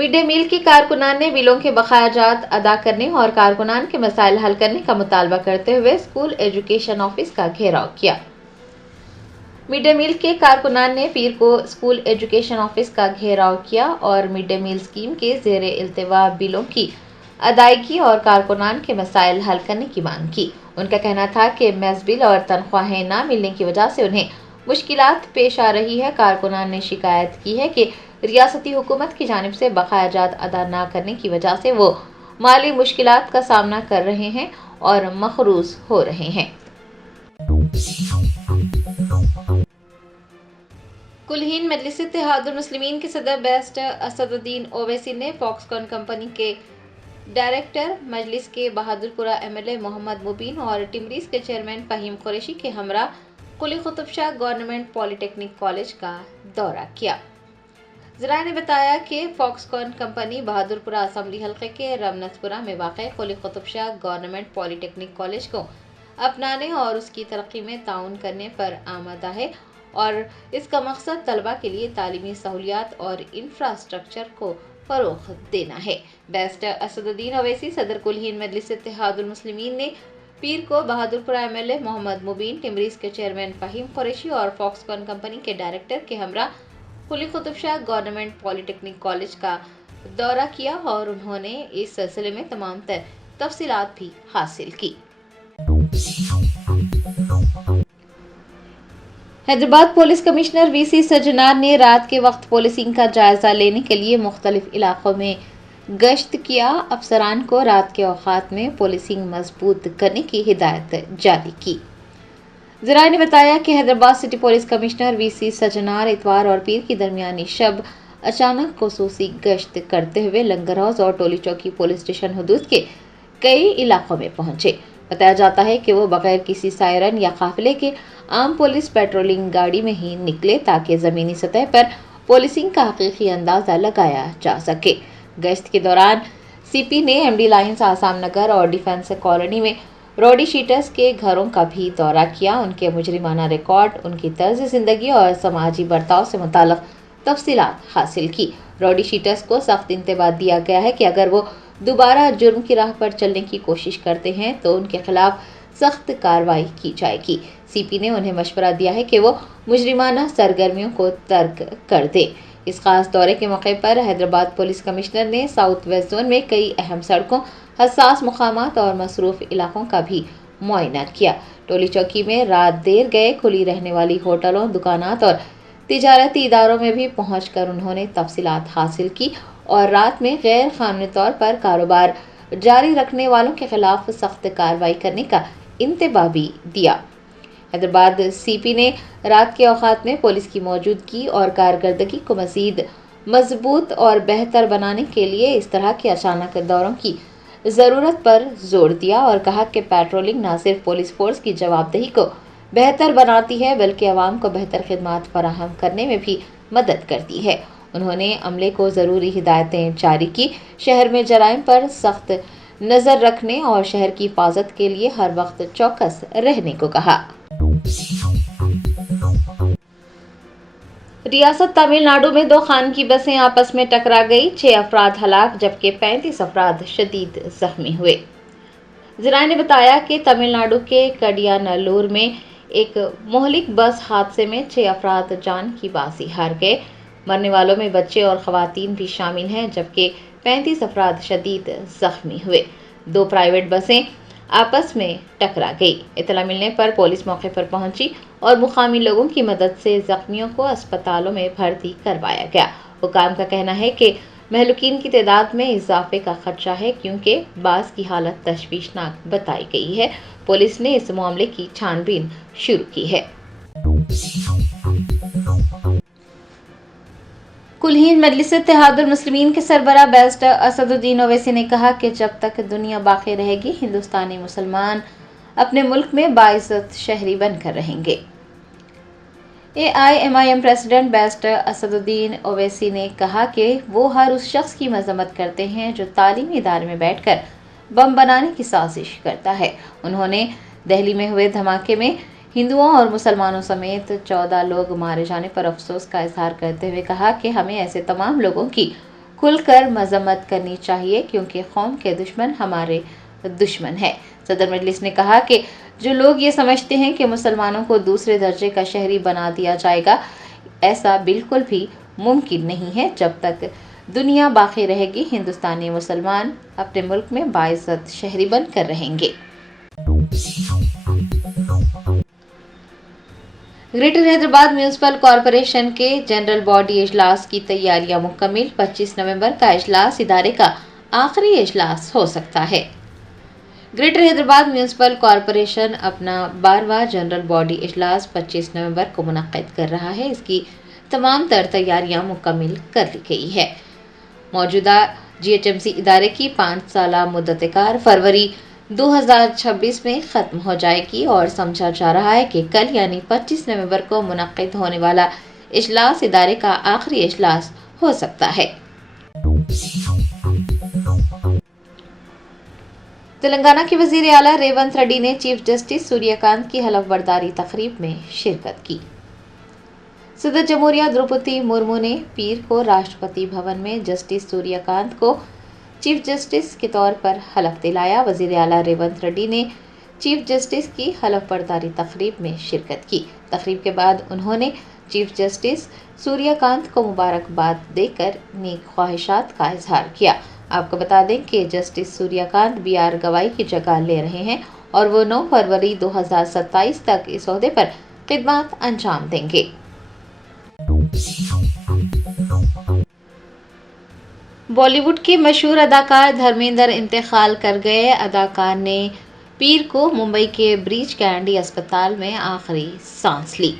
Mid day meal के कारकुनान ने बिलों के बकाया जात अदा करने और कारकुनान के मसाइल हल करने का मुतालबा करते हुए स्कूल एजुकेशन ऑफिस का घेराव किया। मिड डे मील के कारकुनान ने पीर को स्कूल एजुकेशन ऑफिस का घेराव किया और मिड डे मील स्कीम के ज़ेरे इल्तिवा बिलों की अदायगी और कारकुनान के मसाइल हल करने की मांग की। उनका कहना था कि मेस बिल और तनख्वाहें ना मिलने की वजह से उन्हें मुश्किलात पेश आ रही है। कारकुनान ने शिकायत की है कि रियासती हुकूमत की जानिब से बकाया जात अदा न करने की वजह से वो माली मुश्किलात का सामना कर रहे हैं और मखरूज हो रहे हैं। कुल-हिंद मजलिस इत्तेहादुल मुस्लिमीन के सदर बैरिस्टर असदुद्दीन ओवैसी ने फॉक्सकॉन कंपनी के डायरेक्टर मजलिस के बहादुरपुरा एमएलए मोहम्मद मुबीन और टिमरीज के चेयरमैन फहीम कुरैशी के Humera Quli Qutub Shah government polytechnic college का दौरा किया। ज़राए ने बताया कि फॉक्सकॉन कंपनी बहादुरपुरा असम्बली हल्के के रमनतपुरा में वाक़ Quli Qutub Shah government polytechnic college को अपनाने और उसकी तरक्की में ताउन करने पर आमादा है और इसका मकसद तलबा के लिए तालीमी सहूलियात और इंफ्रास्ट्रक्चर को फ़रोग़ देना है। बैरिस्टर असदुद्दीन ओवैसी सदर कुल-हिंद मजलिस इत्तेहादुल मुस्लिमीन ने पीर को बहादुरपुरा एमएलए मोहम्मद मुबीन, टिमरीज के चेयरमैन फहीम कुरैशी और फॉक्सकॉन कंपनी के डायरेक्टर के Humera Quli Qutub Shah government polytechnic college का दौरा किया और उन्होंने इस सिलसिले में तमाम तफसीलात भी हासिल की। Hyderabad police commissioner VC Sajjanar ने रात के वक्त पुलिसिंग का जायजा लेने के लिए मुख्तलिफ इलाकों में गश्त किया। अफसरान को रात के औकात में पुलिसिंग मजबूत करने की हिदायत जारी की। ज़राए ने बताया कि Hyderabad city police commissioner VC Sajjanar इतवार और पीर की दरमियानी शब अचानक खुसूसी गश्त करते हुए लंगर हाउस और टोली चौकी पुलिस स्टेशन हदूद के कई इलाकों में पहुंचे। बताया जाता है कि वो बगैर किसी सायरन या काफिले के आम पुलिस पेट्रोलिंग गाड़ी में ही निकले ताकि ज़मीनी सतह पर पुलिसिंग का हकीकी अंदाज़ा लगाया जा सके। गश्त के दौरान सीपी ने एमडी लाइन्स, आसाम नगर और डिफेंस कॉलोनी में रॉडी शीटर्स के घरों का भी दौरा किया। उनके मुजरिमाना रिकॉर्ड, उनकी तर्ज ज़िंदगी और समाजी बर्ताव से मुताल्लिक़ तफसीलात हासिल की। रॉडी शीटर्स को सख्त इंतबाह दिया गया है कि अगर वो दोबारा जुर्म की राह पर चलने की कोशिश करते हैं तो उनके खिलाफ सख्त कार्रवाई की जाएगी। सीपी ने उन्हें मशवरा दिया है कि वो मुजरिमाना सरगर्मियों को तर्क कर दें। इस खास दौरे के मौके पर हैदराबाद पुलिस कमिश्नर ने साउथ वेस्ट जोन में कई अहम सड़कों, हसास मुकामात और मसरूफ इलाकों का भी मुआयना किया। टोली चौकी में रात देर गए खुली रहने वाली होटलों, दुकानात और तिजारती इदारों में भी पहुंचकर उन्होंने तफसीलात हासिल की और रात में गैर कानूनी तौर पर कारोबार जारी रखने वालों के खिलाफ सख्त कार्रवाई करने का इंतबाह भी दिया। हैदराबाद सीपी ने रात के औकात में पुलिस की मौजूदगी और कारकर्दगी को मज़ीद मजबूत और बेहतर बनाने के लिए इस तरह के अचानक दौरों की ज़रूरत पर जोर दिया और कहा कि पेट्रोलिंग न सिर्फ पुलिस फोर्स की जवाबदेही को बेहतर बनाती है बल्कि आवाम को बेहतर खिदमात फराहम करने में भी मदद करती है। उन्होंने अमले को ज़रूरी हिदायतें जारी की, शहर में जराइम पर सख्त नज़र रखने और शहर की हिफाजत के लिए हर वक्त चौकस रहने को कहा। रियासत तमिलनाडु में 2 खानगी बसें आपस में टकरा गई, 6 अफराद हलाक जबकि 35 अफराद शदीद जख्मी हुए। ज़राए ने बताया कि तमिलनाडु के कडियानल्लूर में एक मोहलिक बस हादसे में 6 अफराद जान की बाजी हार गए। मरने वालों में बच्चे और खवातीन भी शामिल हैं जबकि 35 अफराद शदीद जख्मी हुए। 2 प्राइवेट बसें आपस में टकरा गई। इतला मिलने पर पुलिस मौके पर पहुंची और मुकामी लोगों की मदद से जख्मियों को अस्पतालों में भर्ती करवाया गया। हुकाम का कहना है कि महलूकीन की तादाद में इजाफे का खदशा है क्योंकि बास की हालत तशवीशनाक बताई गई है। पुलिस ने इस मामले की छानबीन शुरू की है। कुल-हिंद मजलिस इत्तेहादुल मुस्लिमीन के सरबराह बैरिस्टर असदुद्दीन ओवैसी ने कहा कि जब तक दुनिया बाकी रहेगी हिंदुस्तानी मुसलमान अपने मुल्क में बाइज्जत शहरी बनकर रहेंगे। AIMIM president barrister Asaduddin Owaisi ने कहा कि वो हर उस शख्स की मजम्मत करते हैं जो तालीमी इदारे में बैठकर बम बनाने की साजिश करता है। उन्होंने दिल्ली में हुए धमाके में हिंदुओं और मुसलमानों समेत 14 लोग मारे जाने पर अफसोस का इजहार करते हुए कहा कि हमें ऐसे तमाम लोगों की کھل کر مذمت کرنی چاہیے کیونکہ قوم کے دشمن ہمارے دشمن ہے۔ صدر مجلس نے کہا کہ جو لوگ یہ سمجھتے ہیں کہ مسلمانوں کو دوسرے درجے کا شہری بنا دیا جائے گا، ایسا بالکل بھی ممکن نہیں ہے۔ جب تک دنیا باقی رہے گی، ہندوستانی مسلمان اپنے ملک میں باعزت شہری بن کر رہیں گے۔ گریٹر حیدرآباد میونسپل کارپوریشن کے جنرل باڈی اجلاس کی تیاریاں مکمل۔ 25 نومبر کا اجلاس ادارے کا آخری اجلاس ہو سکتا ہے۔ گریٹر حیدرآباد میونسپل کارپوریشن اپنا 12واں جنرل باڈی اجلاس 25 نومبر کو منعقد کر رہا ہے۔ اس کی تمام تر تیاریاں مکمل کر لی گئی ہے۔ موجودہ GHMC ادارے کی 5 سالہ مدت کار فروری 2026 میں ختم ہو جائے گی اور سمجھا جا رہا ہے کہ کل یعنی 25 نومبر کو منعقد ہونے والا اجلاس ادارے کا آخری اجلاس ہو سکتا ہے۔ تلنگانہ کے وزیر اعلیٰ ریونت ریڈی نے چیف جسٹس سوریہ کانت کی حلف برداری تقریب میں شرکت کی۔ صدر جمہوریہ دروپدی مرمو نے پیر کو راشٹرپتی بھون میں جسٹس سوریہ کانت کو چیف جسٹس کے طور پر حلف دلایا۔ وزیر اعلیٰ ریونت ریڈی نے چیف جسٹس کی حلف برداری تقریب میں شرکت کی۔ تقریب کے بعد انہوں نے چیف جسٹس سوریہ کانت کو مبارکباد دے کر نیک خواہشات کا اظہار کیا۔ آپ کو بتا دیں کہ جسٹس سوریہ کانت BR گوائی کی جگہ لے رہے ہیں اور وہ 9 فروری 2027 تک اس عہدے پر خدمات انجام دیں گے۔ بالی ووڈ کے مشہور اداکار دھرمیندر انتقال کر گئے۔ اداکار نے پیر کو ممبئی کے بریچ کینڈی اسپتال میں آخری سانس لی۔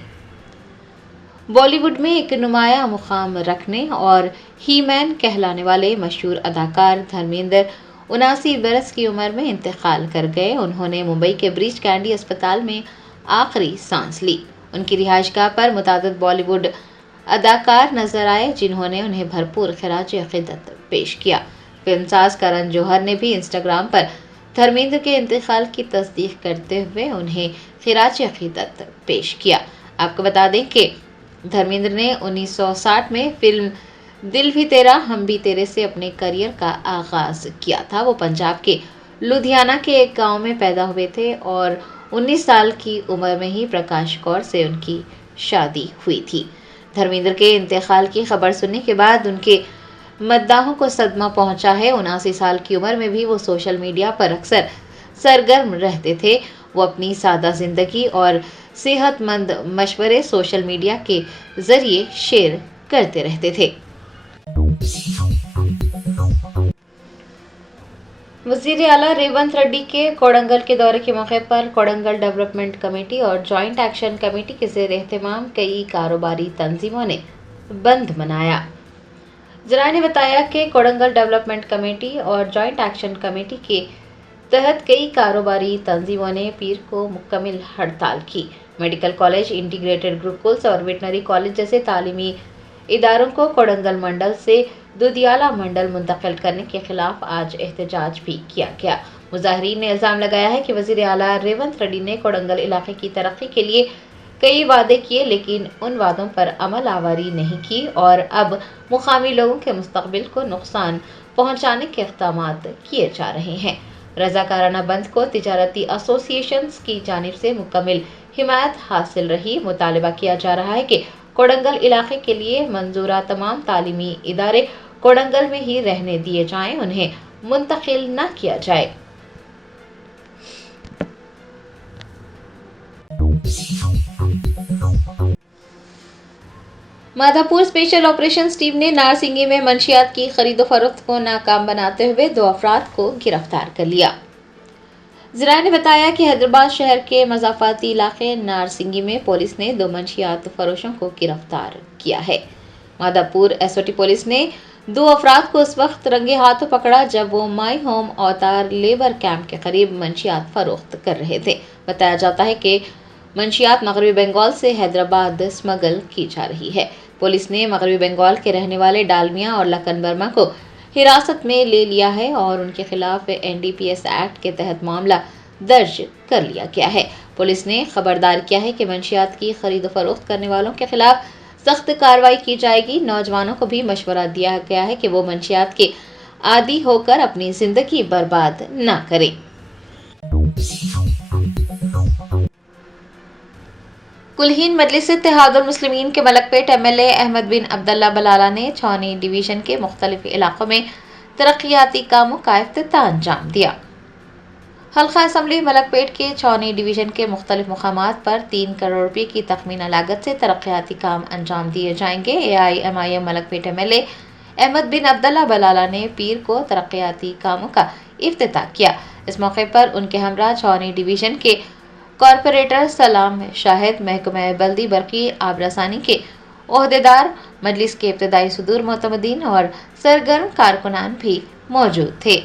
بالی ووڈ میں ایک نمایاں مقام رکھنے اور ہی مین کہلانے والے مشہور اداکار دھرمیندر 79 برس کی عمر میں انتقال کر گئے۔ انہوں نے ممبئی کے بریچ کینڈی اسپتال میں آخری سانس لی۔ ان کی رہائش گاہ پر متعدد بالی ووڈ اداکار نظر آئے جنہوں نے انہیں بھرپور خراج عقیدت پیش کیا۔ فلم ساز کرن جوہر نے بھی انسٹاگرام پر دھرمیندر کے انتقال کی تصدیق کرتے ہوئے انہیں خراج عقیدت پیش کیا۔ آپ کو بتا دیں کہ دھرمیندر نے 1960 میں فلم دل بھی تیرا ہم بھی تیرے سے اپنے کیریئر کا آغاز کیا تھا۔ وہ پنجاب کے لدھیانہ کے ایک گاؤں میں پیدا ہوئے تھے اور 19 سال کی عمر میں ہی پرکاش کور سے ان کی شادی ہوئی تھی۔ دھرمیندر کے انتقال کی خبر سننے کے بعد ان کے مداحوں کو صدمہ پہنچا ہے۔ 79 سال کی عمر میں بھی وہ سوشل میڈیا پر اکثر سرگرم رہتے تھے۔ وہ اپنی سادہ زندگی اور صحت مند مشورے سوشل میڈیا کے ذریعے شیئر کرتے رہتے تھے۔ وزیر اعلیٰ ریونت ریڈی کے کوڑنگل کے دورے کے موقع پر کوڑنگل ڈیولپمنٹ کمیٹی اور جوائنٹ ایکشن کمیٹی کے زیر اہتمام کئی کاروباری تنظیموں نے بند منایا۔ ذرائع نے بتایا کہ کوڑنگل ڈیولپمنٹ کمیٹی اور جوائنٹ ایکشن کمیٹی کے تحت کئی کاروباری تنظیموں نے پیر کو مکمل ہڑتال کی۔ میڈیکل کالج، انٹیگریٹڈ گروکلز اور ویٹنری کالج جیسے تعلیمی اداروں کو کوڑنگل منڈل سے دودھیالہ منڈل منتقل کرنے کے خلاف آج احتجاج بھی کیا گیا۔ مظاہرین نے الزام لگایا ہے کہ وزیر اعلیٰ ریونت ریڈی نے کوڑنگل علاقے کی ترقی کے لیے کئی وعدے کیے لیکن ان وعدوں پر عمل آوری نہیں کی اور اب مقامی لوگوں کے مستقبل کو نقصان پہنچانے کے اقدامات کیے جا رہے ہیں۔ رضاکارانہ بند کو تجارتی ایسوسی ایشنز کی جانب سے مکمل حمایت حاصل رہی۔ مطالبہ کیا جا رہا ہے کہ کوڑنگل علاقے کے لیے منظورہ تمام تعلیمی ادارے کوڑنگل میں ہی رہنے دیے جائیں، انہیں منتقل نہ کیا جائے۔ مادھاپور اسپیشل آپریشنز ٹیم نے نارسنگی میں منشیات کی خرید و فروخت کو ناکام بناتے ہوئے 2 افراد کو گرفتار کر لیا۔ ذرائع نے بتایا کہ حیدرآباد شہر کے مضافاتی علاقے نارسنگی میں پولیس نے 2 منشیات فروشوں کو گرفتار کیا ہے۔ مادھاپور SOT پولیس نے 2 افراد کو اس وقت رنگے ہاتھوں پکڑا جب وہ مائی ہوم اوتار لیبر کیمپ کے قریب منشیات فروخت کر رہے تھے۔ بتایا جاتا ہے کہ منشیات مغربی بنگال سے حیدرآباد اسمگل کی جا رہی ہے۔ پولیس نے مغربی بنگال کے رہنے والے ڈالمیا اور لکن برما کو حراست میں لے لیا ہے اور ان کے خلاف NDPS ایکٹ کے تحت معاملہ درج کر لیا گیا ہے۔ پولیس نے خبردار کیا ہے کہ منشیات کی خرید و فروخت کرنے والوں کے خلاف सख्त कार्रवाई की जाएगी। नौजवानों को भी मशवरा दिया गया है कि वो मंशियात के आदी होकर अपनी जिंदगी बर्बाद ना करें। कुलहीन मजलिस इत्तेहादुल मुस्लिमीन के मलकपेट एमएलए अहमद बिन अब्दुल्ला बलाला ने छावनी डिवीजन के मुख्तलिफ इलाकों में तरक्याती कामों का इफ्तिताह अंजाम दिया। हल्का असम्बली मलकपेट के छावनी डिवीजन के मुख्तलिफ मुकामात पर 3 करोड़ रुपये की तखमीना लागत से तरक्याती काम अंजाम दिए जाएंगे। AIMIM मलकपेट एमएलए अहमद बिन अब्दुल्ला बलाला ने पीर को तरक्याती कामों का इफ्तिताह किया। इस मौके पर उनके हमरा छावनी डिवीजन के कॉरपोरेटर सलाम शाहिद, महकमा बल्दी बरकी आबरसानी के ओहदेदार, मजलिस के इब्तदाई सुदूर मोतमदीन और सरगर्म कारकुनान भी मौजूद थे।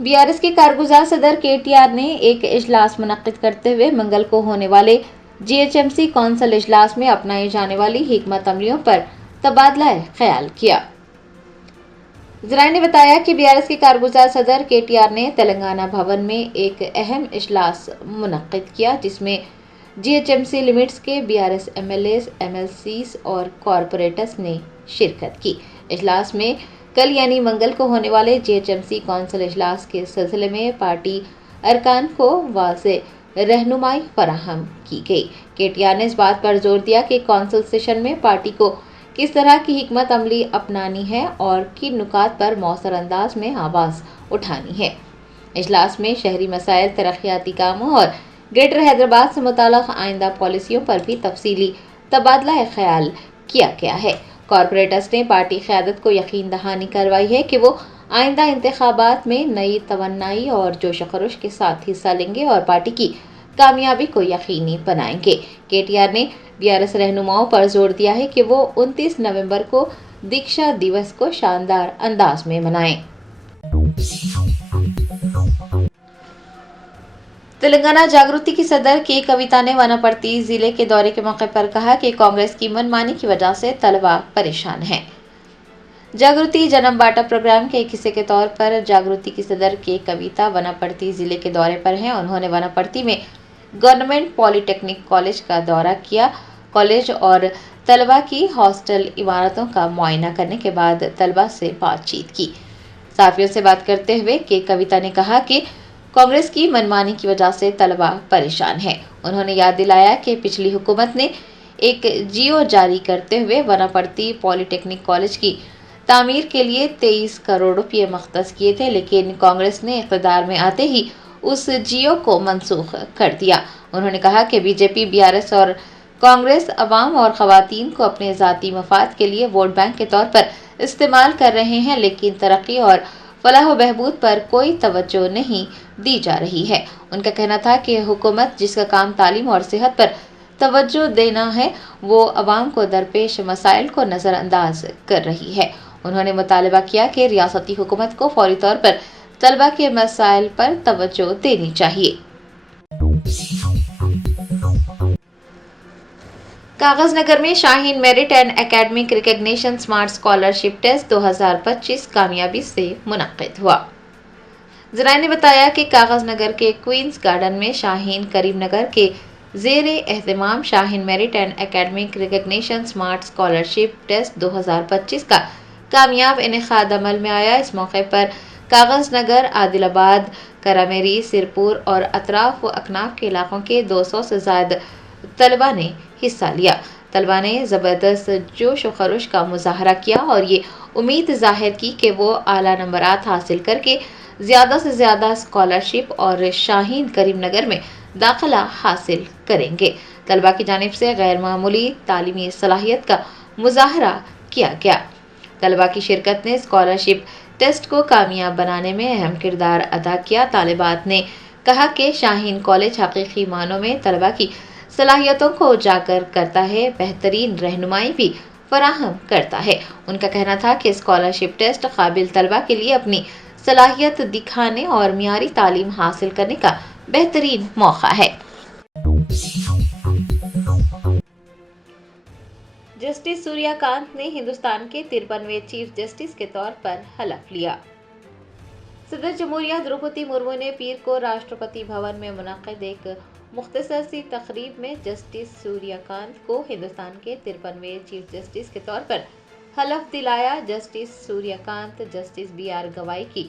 BRS के कारगुजार सदर KTR ने एक इजलास मुनक्किद करते हुए मंगल को होने वाले GHMC कौंसिल इजलास में अपनाई जाने वाली हिकमत अमलियों पर तबादला ख्याल किया। ज़राए ने बताया कि BRS के कारगुजार सदर KTR ने तेलंगाना भवन में एक अहम इजलास मुनक्किद किया, जिसमें GHMC लिमिट्स के BRS MLAs, MLCs और कॉरपोरेटर्स ने शिरकत की। इजलास में कल यानी मंगल को होने वाले GHMC कौंसिल इजलास के सिलसिले में पार्टी अरकान को वाज़ेह रहनुमाई फराहम की गई। KTR ने इस बात पर जोर दिया कि कौंसिल सेशन में पार्टी को किस तरह की हिकमत अमली अपनानी है और किन नुकात पर मौसर अंदाज में आवाज़ उठानी है। इजलास में शहरी मसाइल, तरक्याती कामों और ग्रेटर हैदराबाद से मुताल्लिक़ आइंदा पॉलिसियों पर भी तफसीली तबादला ख्याल किया गया है। कॉरपोरेटर्स ने पार्टी क़यादत को यकीन दहानी करवाई है कि वो आइंदा इंतखाबात में नई तवन्नाई और जोश खरोश के साथ हिस्सा लेंगे और पार्टी की कामयाबी को यकीनी बनाएंगे। KTR ने BRS रहनुमाओं पर जोर दिया है कि वो 29 नवंबर को दीक्षा दिवस को शानदार अंदाज में मनाएं। तेलंगाना जागृति की सदर के कविता ने वनापर्ती जिले के दौरे के मौके पर कहा कि कांग्रेस की मनमानी की वजह से तलबा परेशान हैं। जागृति जन्म बांटा प्रोग्राम के एक हिस्से के तौर पर जागृति की सदर के कविता वनापर्ती जिले के दौरे पर हैं। उन्होंने वनापर्ती में गवर्नमेंट पॉलिटेक्निक कॉलेज का दौरा किया। कॉलेज और तलबा की हॉस्टल इमारतों का मुआयना करने के बाद तलबा से बातचीत की। साफियों से बात करते हुए के कविता ने कहा कि कांग्रेस की मनमानी की वजह से तलबा परेशान है। उन्होंने याद दिलाया कि पिछली हुकूमत ने एक जियो जारी करते हुए वनापर्ती पॉलिटेक्निक कॉलेज की तामीर के लिए 23 करोड़ रुपये मख्तस किए थे, लेकिन कांग्रेस ने इक़्तिदार में आते ही उस जियो को मनसूख कर दिया। उन्होंने कहा कि BJP, BRS और कांग्रेस अवाम और ख़वातीन को अपने ज़ाती मफाद के लिए वोट बैंक के तौर पर इस्तेमाल कर रहे हैं, लेकिन तरक्की और फलाह व बहबूद पर कोई तवज्जो नहीं दी जा रही है। उनका कहना था कि हुकूमत जिसका काम तालीम और सेहत पर तवज्जो देना है, वो अवाम को दरपेश मसाइल को नज़रअंदाज कर रही है। उन्होंने मुतालबा किया कि रियासती हुकूमत को फौरी तौर पर तलबा के मसाइल पर तवज्जो देनी चाहिए। कागजनगर में Shaheen merit and academic recognition smart scholarship test 2025 कामयाबी से मुनक्किद हुआ। ज़राए ने बताया कि कागजनगर के क्वींस गार्डन में शाहीन करीमनगर के ज़ेरे एहतमाम Shaheen merit and academic recognition smart scholarship test 2025 का कामयाब इनेकाद अमल में आया। इस मौके पर कागजनगर, आदिलाबाद, करामेरी, सिरपुर और अतराफ व अकनाफ के इलाकों के 200 से ज़ायद तलबा ने हिस्सा लिया। तलबा ने ज़बरदस्त जोश व खरोश का मुजाहरा किया और ये उम्मीद जाहिर की कि वो आला नंबरात हासिल करके ज़्यादा से ज़्यादा स्कॉलरशिप और शाहीन करीमनगर में दाखिला हासिल करेंगे। तलबा की जानिब से गैर मामूली तालीमी सलाहियत का मुजाहरा किया गया। तलबा की शिरकत ने स्कॉलरशिप टेस्ट को कामयाब बनाने में अहम किरदार अदा किया। तालिबात ने कहा कि शाहीन कॉलेज हकीकी मानों में तलबा की सलाहियतों को उजागर करता है, बेहतरीन रहनुमाई भी फराहम करता है। उनका कहना था कि स्कॉलरशिप टेस्ट काबिल तलबा के लिए अपनी सलाहियत दिखाने और मियारी तालीम हासिल करने का बेहतरीन मौका है। जस्टिस सूर्यकांत ने हिंदुस्तान के 53वें चीफ जस्टिस के तौर पर हलफ लिया। सदर जमहूरिया द्रौपदी मुर्मू ने पीर को राष्ट्रपति भवन में मुनक्किद एक مختصر سی تقریب میں جسٹس سوریہ کانت کو ہندوستان کے 53ویں چیف جسٹس کے طور پر حلف دلایا۔ Justice Surya Kant justice be are گوائی کی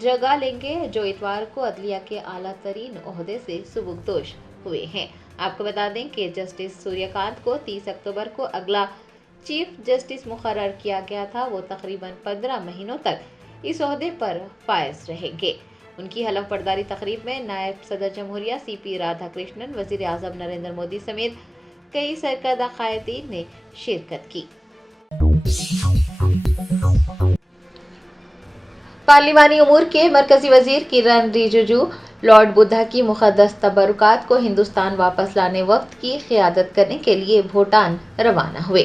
جگہ لیں گے، جو اتوار کو عدلیہ کے اعلیٰ ترین عہدے سے سبکدوش ہوئے ہیں۔ آپ کو بتا دیں کہ جسٹس سوریہ کانت کو 30 اکتوبر کو اگلا چیف جسٹس مقرر کیا گیا تھا۔ وہ تقریباً 15 مہینوں تک اس عہدے پر فائز رہیں گے۔ ان کی حلف برداری تقریب میں نائب صدر جمہوریہ سی پی رادھا کرشنن، وزیر اعظم نریندر مودی سمیت کئی سرکردہ قائدین نے شرکت کی۔ پارلیمانی امور کے مرکزی وزیر کرن رجیجو لارڈ بدھا کی مقدس تبرکات کو ہندوستان واپس لانے وفد کی قیادت کرنے کے لیے بھوٹان روانہ ہوئے۔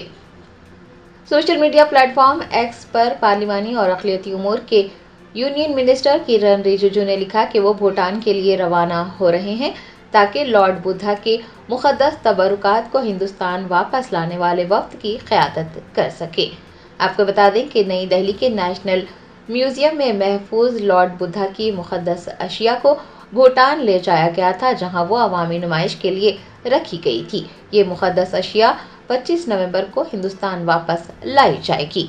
Social media platform X پر پارلیمانی اور اقلیتی امور کے یونین منسٹر کرن رجیجو نے لکھا کہ وہ بھوٹان کے لیے روانہ ہو رہے ہیں تاکہ لارڈ بدھا کے مقدس تبرکات کو ہندوستان واپس لانے والے وفد کی قیادت کر سکے۔ آپ کو بتا دیں کہ نئی دہلی کے نیشنل میوزیم میں محفوظ لارڈ بدھا کی مقدس اشیاء کو بھوٹان لے جایا گیا تھا، جہاں وہ عوامی نمائش کے لیے رکھی گئی تھی۔ یہ مقدس اشیاء 25 نومبر کو ہندوستان واپس لائی جائے گی۔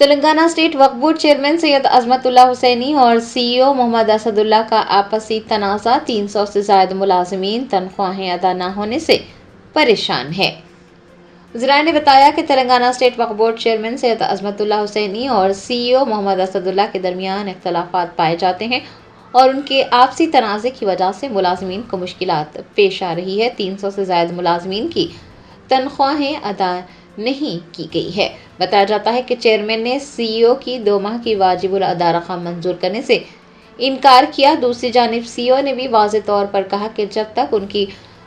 تلنگانہ اسٹیٹ وقف بورڈ چیئرمین سید عظمت اللہ حسینی اور سی ای او محمد اسد اللہ کا آپسی تنازع 300 سے زائد ملازمین تنخواہیں ادا نہ ہونے سے پریشان ہے۔ ذرائع نے بتایا کہ تلنگانہ اسٹیٹ وقف بورڈ چیئرمین سید عظمت اللہ حسینی اور سی ای او محمد اسد اللہ کے درمیان اختلافات پائے جاتے ہیں اور ان کے آپسی تنازع کی وجہ سے ملازمین کو مشکلات پیش آ رہی ہے۔ 300 سے زائد ملازمین کی تنخواہیں ادا نہیں کی گئی ہے۔ بتایا جاتا ہے کہ چیئرمین نے سی ای او کی 2 ماہ کی واجب الادا رقم منظور کرنے سے انکار کیا۔ دوسری جانب سی ای او نے بھی واضح طور پر کہا کہ جب تک ان کی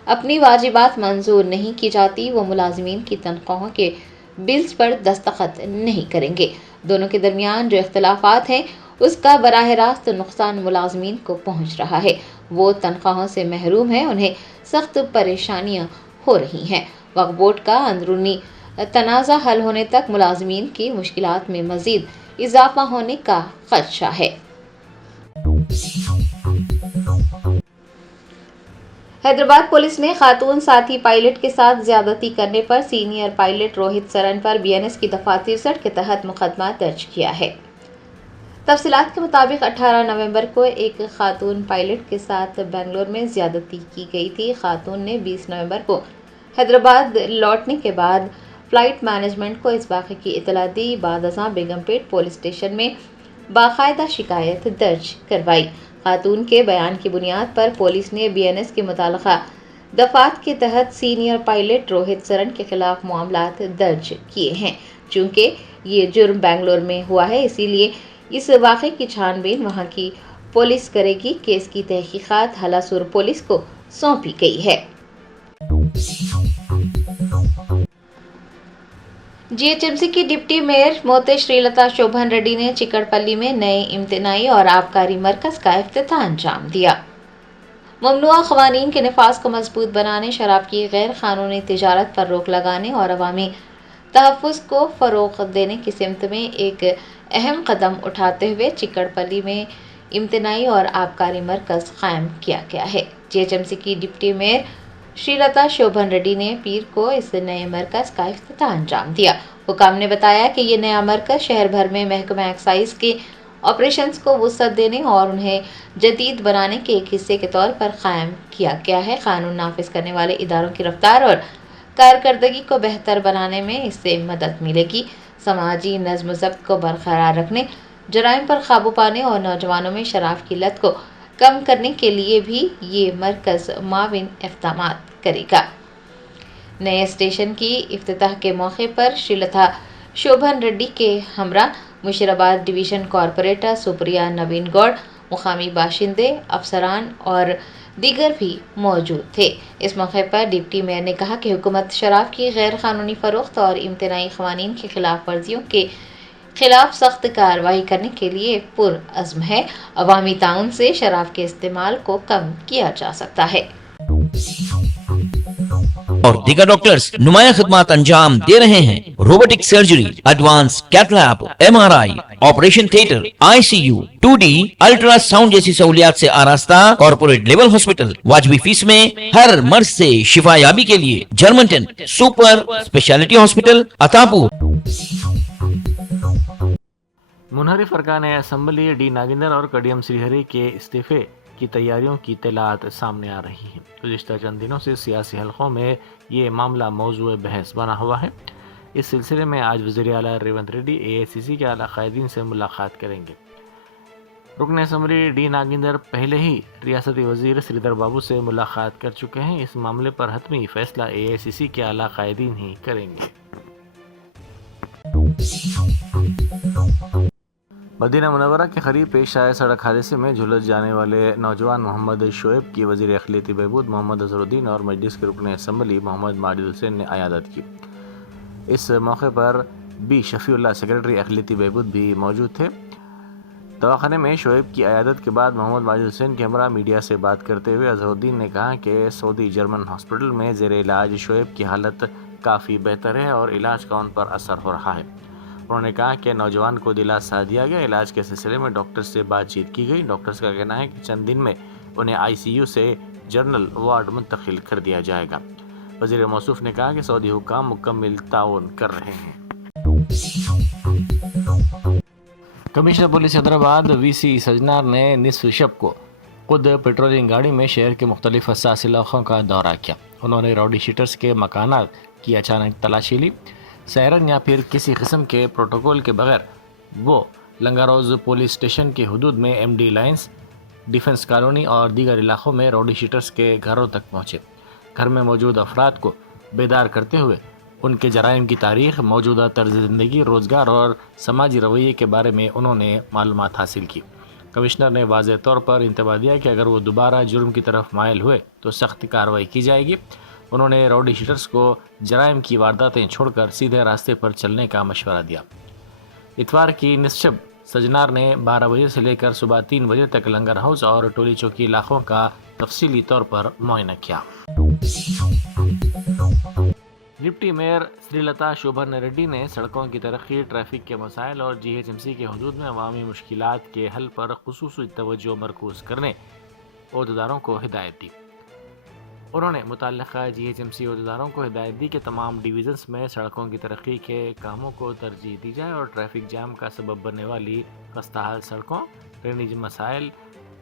اپنی واجبات منظور نہیں کی جاتی وہ ملازمین کی تنخواہوں کے بلز پر دستخط نہیں کریں گے۔ دونوں کے درمیان جو اختلافات ہیں اس کا براہ راست نقصان ملازمین کو پہنچ رہا ہے۔ وہ تنخواہوں سے محروم ہیں، انہیں سخت پریشانیاں ہو رہی ہیں۔ وقف بورڈ کا اندرونی تنازع حل ہونے تک ملازمین کی مشکلات میں مزید اضافہ ہونے کا خدشہ ہے۔ حیدرآباد پولیس نے خاتون ساتھی پائلٹ کے ساتھ زیادتی کرنے پر سینئر پائلٹ روہت سرن پر بی این ایس کی دفعہ 63 کے تحت مقدمہ درج کیا ہے۔ تفصیلات کے مطابق 18 نومبر کو ایک خاتون پائلٹ کے ساتھ بنگلور میں زیادتی کی گئی تھی۔ خاتون نے 20 نومبر کو حیدرآباد لوٹنے کے بعد فلائٹ مینجمنٹ کو اس واقعے کی اطلاع دی۔ بعد ازاں بیگم پیٹ پولیس اسٹیشن میں باقاعدہ شکایت درج کروائی۔ خاتون کے بیان کی بنیاد پر پولیس نے بی این ایس کے متعلقہ دفعات کے تحت سینئر پائلٹ روہت سرن کے خلاف معاملات درج کیے ہیں۔ چونکہ یہ جرم بنگلور میں ہوا ہے، اسی لیے اس واقعے کی چھان بین وہاں کی پولیس کرے گی۔ کیس کی تحقیقات ہلاسور پولیس کو سونپی گئی ہے۔ جی ایچ ایم سی کی ڈپٹی میئر موتے شری لتا شوبھن ریڈی نے چکڑ پلی میں نئے امتناعی اور آبکاری مرکز کا افتتاح انجام دیا۔ ممنوعہ قوانین کے نفاذ کو مضبوط بنانے، شراب کی غیر قانونی تجارت پر روک لگانے اور عوامی تحفظ کو فروغ دینے کی سمت میں ایک اہم قدم اٹھاتے ہوئے چکڑ پلی میں امتناعی اور آبکاری مرکز قائم کیا گیا ہے۔ جی ایچ ایم سی کی ڈپٹی میئر شری لتا شوبھن ریڈی نے پیر کو اس نئے مرکز کا افتتاح انجام دیا۔ حکام نے بتایا کہ یہ نیا مرکز شہر بھر میں محکمہ ایکسائز کے آپریشنز کو وسعت دینے اور انہیں جدید بنانے کے ایک حصے کے طور پر قائم کیا گیا ہے۔ قانون نافذ کرنے والے اداروں کی رفتار اور کارکردگی کو بہتر بنانے میں اس سے مدد ملے گی۔ سماجی نظم و ضبط کو برقرار رکھنے، جرائم پر قابو پانے اور نوجوانوں میں شراب کی لت کو کم کرنے کے لیے بھی یہ مرکز معاون اقدامات کرے گا۔ نئے اسٹیشن کی افتتاح کے موقع پر شری لتا شوبھن ریڈی کے ہمراہ مشیرآباد ڈویژن کارپوریٹر سپریا نوین گوڑ، مقامی باشندے، افسران اور دیگر بھی موجود تھے۔ اس موقع پر ڈپٹی میئر نے کہا کہ حکومت شراب کی غیر قانونی فروخت اور امتناعی قوانین کی خلاف ورزیوں کے خلاف سخت کارروائی کرنے کے لیے پرعزم ہے۔ عوامی تعاون سے شراب کے استعمال کو کم کیا جا سکتا ہے۔ और दीगर डॉक्टर्स नुमाया खिदमत अंजाम दे रहे हैं। Robotic surgery, advance cath lab, MRI, operation theatre, ICU, 2D ultrasound जैसी सहूलियात से आरास्ता कॉर्पोरेट लेवल हॉस्पिटल। वाजबी फीस में हर मर्ज से शिफायाबी के लिए Germanten super speciality hospital Attapur. मुनहरिफ अरकान असम्बली डी नागिंदर और कडियम श्रीहरी के इस्तीफे की तैयारियों की इत्तलात सामने आ रही हैं। गुज़िश्ता चंद दिनों से सियासी हलकों में ये मामला मौजूए बहस बना हुआ है। इस सिलसिले में आज वज़ीर आला रेवंत रेड्डी AICC के आला कायदीन से मुलाकात करेंगे। रुकन असम्बली डी नागिंदर पहले ही रियासती वज़ीर श्रीधर बाबू से मुलाकात कर चुके हैं। इस मामले पर हतमी फैसला AICC के आला कायदीन ही करेंगे। मदीना मुनव्वरा के करीब पेश आए सड़क हादसे में झुलस जाने वाले नौजवान मोहम्मद शोएब की वज़ीर अखिलती बहबूद मोहम्मद अजहरुद्दीन और मजलिस के रुकन असम्बली मोहम्मद माजिद हुसैन ने अयादत की। इस मौके पर बी शफीउल्लाह सेक्रेटरी अखिलती बहबूद भी मौजूद थे। दवाखाने में शोएब की अयादत के बाद मोहम्मद माजिद हुसैन के हमरा मीडिया से बात करते हुए अजहरुद्दीन ने कहा कि सऊदी जर्मन हॉस्पिटल में ज़ेर इलाज शोएब की हालत काफ़ी बेहतर है और इलाज का उन पर असर हो रहा है। उन्होंने कहा कि नौजवान को दिलासा दिया गया। इलाज के सिलसिले में डॉक्टर से बातचीत की गई। डॉक्टर्स का कहना है कि चंद दिन में उन्हें ICU से जनरल वार्ड मुंतकिल कर दिया जाएगा। वज़ीर मौसूफ ने कहा कि सऊदी हुक्काम मुकम्मल ताउन कर रहे हैं। Commissioner police Hyderabad VC Sajjanar ने निस्फ शब को खुद पेट्रोलिंग गाड़ी में शहर के मुख्तलिफ हसास इलाकों का दौरा किया। उन्होंने राउडी शीटर्स के मकानात की अचानक तलाशी ली। सायरन या फिर किसी किस्म के प्रोटोकॉल के बगैर वो लंगारोज पुलिस स्टेशन की हदूद में MD लाइन्स, डिफेंस कॉलोनी और दीगर इलाकों में राउडी शीटर्स के घरों तक पहुँचे। घर में मौजूद अफराद को बेदार करते हुए उनके जराइम की तारीख, मौजूदा तर्ज ज़िंदगी, रोज़गार और समाजी रवैये के बारे में उन्होंने मालूमात हासिल की। कमिश्नर ने वाज़ेह तौर पर इंतबाह दिया कि अगर वो दोबारा जुर्म की तरफ मायल हुए तो सख्त कार्रवाई की जाएगी। उन्होंने राउडी शीटर्स को जराइम की वारदातें छोड़कर सीधे रास्ते पर चलने का मशवरा दिया। इतवार की निश्चब सजनार ने 12 बजे से लेकर सुबह 3 बजे तक लंगर हाउस और टोली चौकी इलाकों का तफसीली तौर पर मुआयना किया। डिप्टी मेयर श्रीलता शोभन रेड्डी ने सड़कों की तरक्की, ट्रैफिक के मसाइल और GHMC के हदूद में अवामी मुश्किलात के हल पर खुसूसी तवज्जो मरकूज़ करने ओहदेदारों को हिदायत दी। उन्होंने मुतल्लिक़ा GHMC ओहदेदारों को हिदायत दी कि तमाम डिवीज़न्स में सड़कों की तरक्की के कामों को तरजीह दी जाए और ट्रैफिक जाम का सबब बनने वाली खस्ताहाल सड़कों, ड्रेनेज मसाइल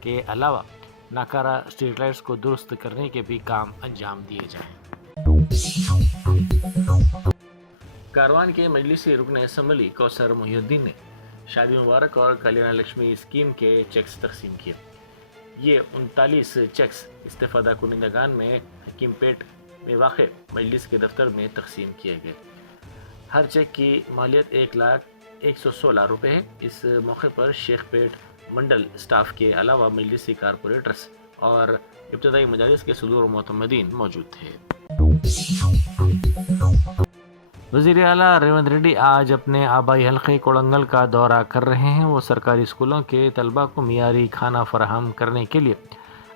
के अलावा नाकारा स्ट्रीट लाइट्स को दुरुस्त करने के भी काम अंजाम दिए जाएँ। कारवान के मजलिसी रुकन असम्बली कौसर मुहिउद्दीन ने शादी मुबारक और कल्याण लक्ष्मी स्कीम के चेक्स तकसीम किए। ये 39 चेक्स इस्तेफादा कुनिंदगान में हकीमपेट में वाक़े मजलिस के दफ्तर में तकसीम किए गए। हर चेक की मालियत 1,01,16 रुपये है। इस मौके पर शेखपेट मंडल स्टाफ के अलावा मजलिसी कारपोरेटर्स और इब्तदाई मजालिस के सदूर और मोतमदीन मौजूद थे। वज़ीर आला रेवंत रेड्डी आज अपने आबाई हल्के कोड़ंगल का दौरा कर रहे हैं। वो सरकारी स्कूलों के तलबा को मियारी खाना फराहम करने के लिए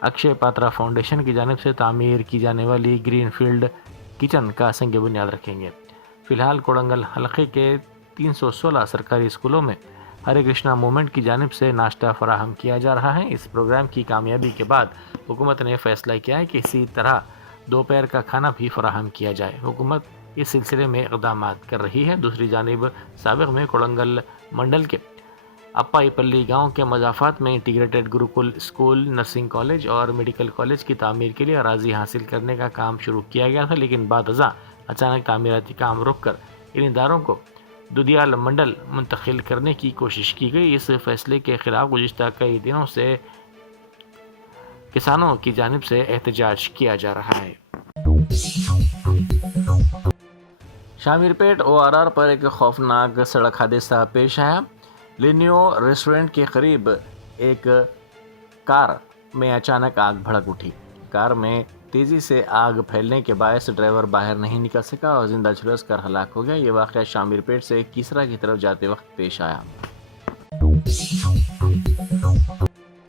अक्षय पात्रा फाउंडेशन की जानिब से तामीर की जाने वाली ग्रीन फील्ड किचन का संग बुनियाद रखेंगे। फ़िलहाल कोड़ंगल हल्के के 316 सरकारी स्कूलों में हरे कृष्णा मूवमेंट की जानिब से नाश्ता फराहम किया जा रहा है। इस प्रोग्राम की कामयाबी के बाद हुकूमत ने फ़ैसला किया है कि इसी तरह दोपहर का खाना भी फराहम किया जाए। हुकूमत इस सिलसिले में इक़दाम कर रही है। दूसरी जानिब साबिक़ में कोड़ंगल मंडल के अप्पाईपल्ली गांव के मज़ाफ़ात में integrated Gurukul school, nursing college और मेडिकल कॉलेज की तामीर के लिए अराज़ी हासिल करने का काम शुरू किया गया था, लेकिन बाद अज़ां अचानक तामीराती काम रुक कर इन इदारों को दुधियाल मंडल मुंतकिल करने की कोशिश की गई। इस फैसले के ख़िलाफ़ गुज़िश्ता कई दिनों से किसानों की जानिब से एहतजाज किया जा रहा है। शामीरपेट ORR पर एक खौफनाक सड़क हादसा पेश आया। लिनियो रेस्टोरेंट के करीब एक कार में अचानक आग भड़क उठी। कार में तेज़ी से आग फैलने के बायस ड्राइवर बाहर नहीं निकल सका और जिंदा झुलस कर हलाक हो गया। ये वाक़या शामीरपेट से कीसरा की तरफ जाते वक्त पेश आया।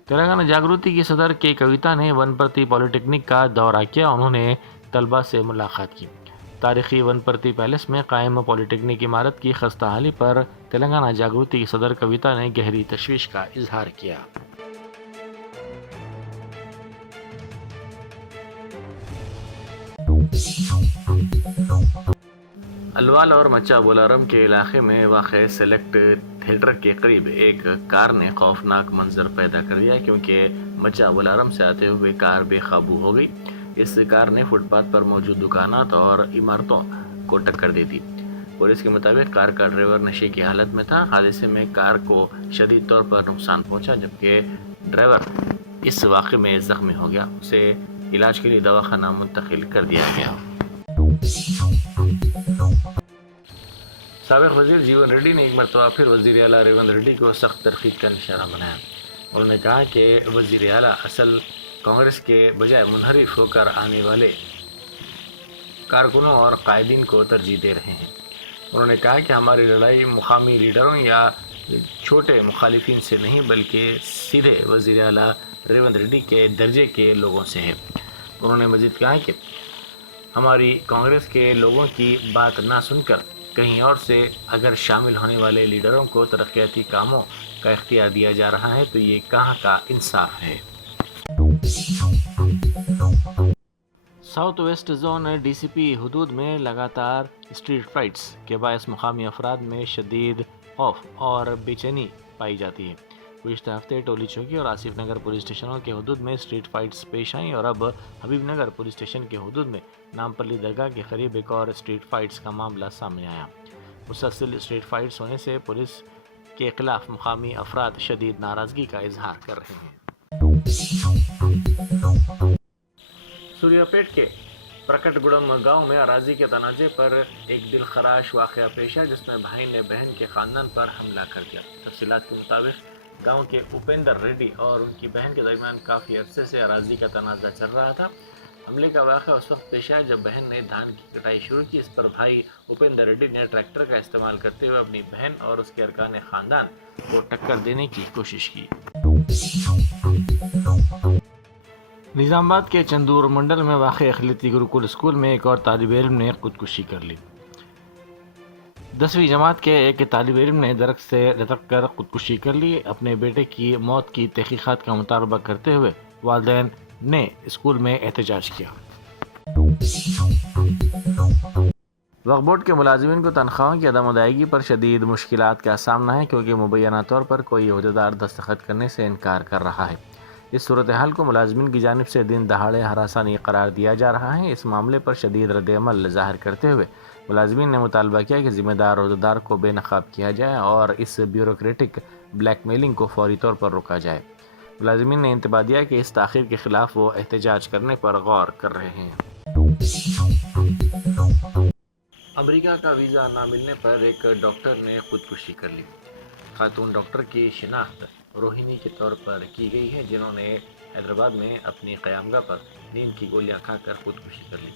तेलंगाना जागृति की सदर के कविता ने वनप्रति पॉलिटेक्निक का दौरा किया। उन्होंने طلبہ سے ملاقات کی۔ تاریخی ونپرتی پیلس میں قائم پولی ٹیکنک عمارت کی خستہ حالی پر تلنگانہ جاگرتی کی صدر کویتا نے گہری تشویش کا اظہار کیا۔ الوال اور مچا بولارم کے علاقے میں واقع سلیکٹ تھیٹر کے قریب ایک کار نے خوفناک منظر پیدا کر دیا کیونکہ مچا بولارم سے آتے ہوئے کار بے قابو ہو گئی۔ اس کار نے فٹ پاتھ پر موجود دکانات اور عمارتوں کو ٹکر دی تھی۔ پولیس کے مطابق کار کا ڈرائیور نشے کی حالت میں تھا۔ حادثے میں کار کو شدید طور پر نقصان پہنچا جبکہ ڈرائیور اس واقعے میں زخمی ہو گیا۔ اسے علاج کے لیے دواخانہ منتقل کر دیا گیا۔ سابق وزیر جیون ریڈی نے ایک مرتبہ پھر وزیر اعلیٰ ریونت ریڈی کو سخت تنقید کا نشانہ بنایا۔ انہوں نے کہا کہ وزیر اعلیٰ اصل کانگریس کے بجائے منحرف ہو کر آنے والے کارکنوں اور قائدین کو ترجیح دے رہے ہیں۔ انہوں نے کہا کہ ہماری لڑائی مقامی لیڈروں یا چھوٹے مخالفین سے نہیں بلکہ سیدھے وزیر اعلیٰ ریونت ریڈی کے درجے کے لوگوں سے ہے۔ انہوں نے مزید کہا کہ ہماری کانگریس کے لوگوں کی بات نہ سن کر کہیں اور سے اگر شامل ہونے والے لیڈروں کو ترقیاتی کاموں کا اختیار دیا جا رہا ہے تو یہ کہاں کا انصاف ہے۔ South west zone D C P حدود میں لگاتار اسٹریٹ فائٹس کے باعث مقامی افراد میں شدید خوف اور بے چینی پائی جاتی ہے۔ گزشتہ ہفتے ٹولی چوکی اور آصف نگر پولیس اسٹیشنوں کے حدود میں اسٹریٹ فائٹس پیش آئیں اور اب حبیب نگر پولیس اسٹیشن کے حدود میں نامپلی درگاہ کے قریب ایک اور اسٹریٹ فائٹس کا معاملہ سامنے آیا۔ مسلسل اسٹریٹ فائٹس ہونے سے پولیس کے خلاف مقامی افراد شدید ناراضگی کا اظہار کر رہے ہیں۔ سوریا پیٹ کے پرکٹ گڑم گاؤں میں اراضی کے تنازع پر ایک دلخراش واقعہ پیش آیا جس میں بھائی نے بہن کے خاندان پر حملہ کر دیا۔ تفصیلات کے مطابق گاؤں کے اپیندر ریڈی اور ان کی بہن کے درمیان کافی عرصے سے اراضی کا تنازع چل رہا تھا۔ حملے کا واقعہ اس وقت پیش آیا جب بہن نے دھان کی کٹائی شروع کی۔ اس پر بھائی اپیندر ریڈی نے ٹریکٹر کا استعمال کرتے ہوئے اپنی بہن اور اس کے ارکان خاندان کو ٹکر دینے کی کوشش کی۔ نظام آباد کے چندور منڈل میں واقع اقلیتی گروکل اسکول میں ایک اور طالب علم نے خودکشی کر لی۔ 10ویں جماعت کے ایک طالب علم نے درخت سے لٹک کر خودکشی کر لی۔ اپنے بیٹے کی موت کی تحقیقات کا مطالبہ کرتے ہوئے والدین نے اسکول میں احتجاج کیا۔ وقف بورڈ کے ملازمین کو تنخواہوں کی عدم ادائیگی پر شدید مشکلات کا سامنا ہے کیونکہ مبینہ طور پر کوئی عہدیدار دستخط کرنے سے انکار کر رہا ہے۔ اس صورتحال کو ملازمین کی جانب سے دن دہاڑے ہراسانی قرار دیا جا رہا ہے۔ اس معاملے پر شدید رد عمل ظاہر کرتے ہوئے ملازمین نے مطالبہ کیا کہ ذمہ دار عہدیدار کو بے نقاب کیا جائے اور اس بیوروکریٹک بلیک میلنگ کو فوری طور پر روکا جائے۔ ملازمین نے انتباہ دیا کہ اس تاخیر کے خلاف وہ احتجاج کرنے پر غور کر رہے ہیں۔ امریکہ کا ویزا نہ ملنے پر ایک ڈاکٹر نے خودکشی کر لی۔ خاتون ڈاکٹر کی شناخت روہنی کے طور پر کی گئی ہے جنہوں نے حیدرآباد میں اپنی قیامگاہ پر نیند کی گولیاں کھا کر خودکشی کر لی۔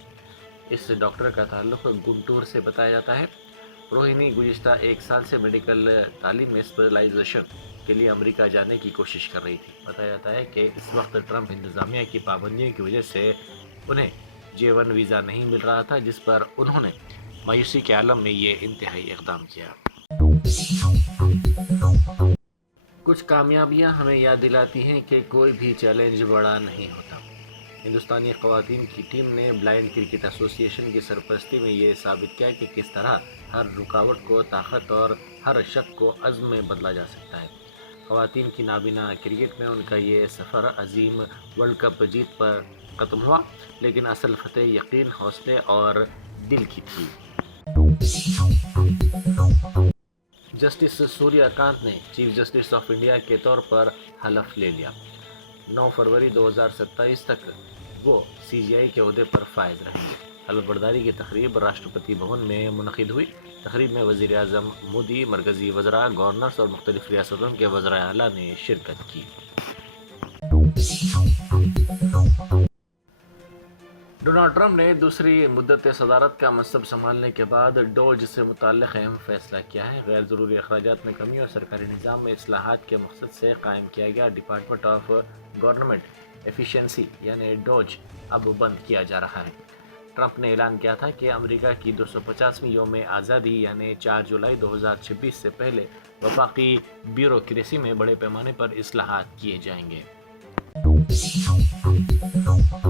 اس ڈاکٹر کا تعلق گنٹور سے بتایا جاتا ہے۔ روہنی گزشتہ 1 سال سے میڈیکل تعلیم میں اسپیشلائزیشن کے لیے امریکہ جانے کی کوشش کر رہی تھی۔ بتایا جاتا ہے کہ اس وقت ٹرمپ انتظامیہ کی پابندیوں کی وجہ سے انہیں J1 ویزا نہیں مل رہا تھا جس پر انہوں نے مایوسی کے عالم میں یہ انتہائی اقدام کیا۔ کچھ کامیابیاں ہمیں یاد دلاتی ہیں کہ کوئی بھی چیلنج بڑا نہیں ہوتا۔ ہندوستانی خواتین کی ٹیم نے بلائنڈ کرکٹ ایسوسی ایشن کی سرپرستی میں یہ ثابت کیا کہ کس طرح ہر رکاوٹ کو طاقت اور ہر شک کو عزم میں بدلا جا سکتا ہے۔ خواتین کی نابینا کرکٹ میں ان کا یہ سفر عظیم ورلڈ کپ جیت پر ختم ہوا لیکن اصل فتح یقین، حوصلے اور دل کی تھی۔ جسٹس سوریا کانت نے چیف جسٹس آف انڈیا کے طور پر حلف لے لیا۔ 9 فروری 2027 تک وہ CJI کے عہدے پر فائز رہیں گے۔ حلف برداری کی تقریب راشٹرپتی بھون میں منعقد ہوئی۔ تقریب میں وزیر اعظم مودی، مرکزی وزراء، گورنرز اور مختلف ریاستوں کے وزرائے اعلیٰ نے شرکت کی۔ ڈونلڈ ٹرمپ نے دوسری مدت صدارت کا منصب سنبھالنے کے بعد ڈوج سے متعلق اہم فیصلہ کیا ہے۔ غیر ضروری اخراجات میں کمی اور سرکاری نظام میں اصلاحات کے مقصد سے قائم کیا گیا ڈپارٹمنٹ آف گورنمنٹ ایفیشنسی یعنی ڈوج اب بند کیا جا رہا ہے۔ ٹرمپ نے اعلان کیا تھا کہ امریکہ کی 250ویں یوم آزادی یعنی 4 جولائی 2026 سے پہلے وفاقی بیوروکریسی میں بڑے پیمانے پر اصلاحات کیے جائیں گے.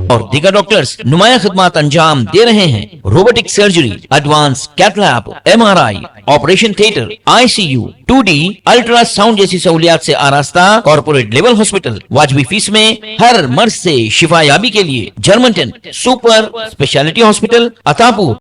اور دیگر ڈاکٹرز نمایاں خدمات انجام دے رہے ہیں. Robotic surgery, advance cath lab, MRI، operation theatre, ICU، 2D ultrasound جیسی سہولیات سے آراستہ کارپوریٹ لیول ہاسپٹل. واجبی فیس میں ہر مرض سے شفا یابی کے لیے جرمنٹن سپر اسپیشلٹی ہاسپٹل، عطاپور.